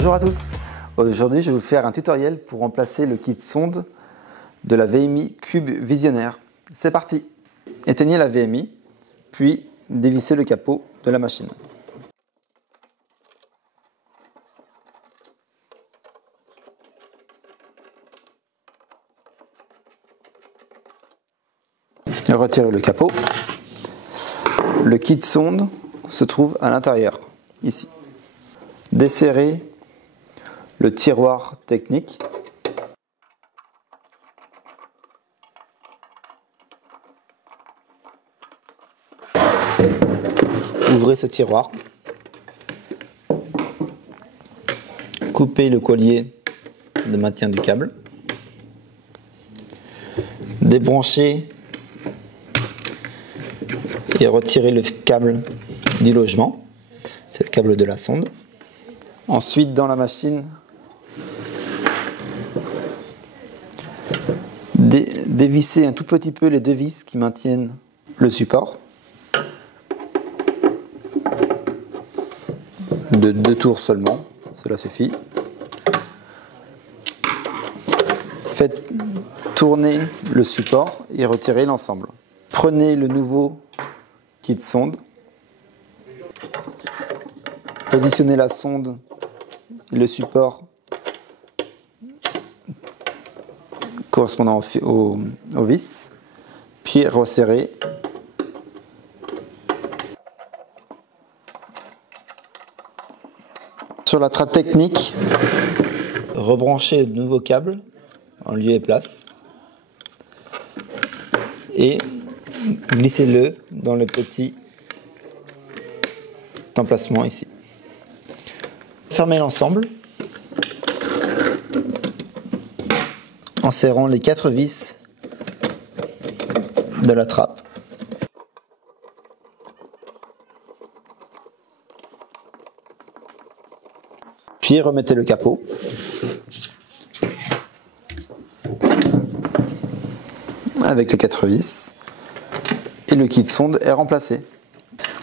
Bonjour à tous, aujourd'hui je vais vous faire un tutoriel pour remplacer le kit sonde de la VMI Cube Visionnaire. C'est parti! Éteignez la VMI, puis dévissez le capot de la machine. Retirez le capot. Le kit sonde se trouve à l'intérieur, ici. Desserrez le tiroir technique. Ouvrez ce tiroir. Coupez le collier de maintien du câble. Débranchez et retirez le câble du logement. C'est le câble de la sonde. Ensuite, dans la machine, dévissez un tout petit peu les deux vis qui maintiennent le support. De 2 tours seulement, cela suffit. Faites tourner le support et retirez l'ensemble. Prenez le nouveau kit sonde. Positionnez la sonde et le support correspondant au vis, puis resserrez. Sur la trappe technique, rebranchez de nouveaux câbles en lieu et place et glissez-le dans le petit emplacement ici. Fermez l'ensemble en serrant les 4 vis de la trappe. Puis remettez le capot. Avec les 4 vis. Et le kit sonde est remplacé.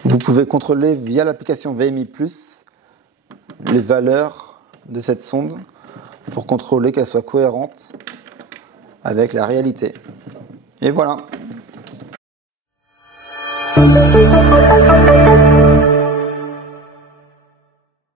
Vous pouvez contrôler via l'application VMI+, les valeurs de cette sonde pour contrôler qu'elle soit cohérente avec la réalité. Et voilà.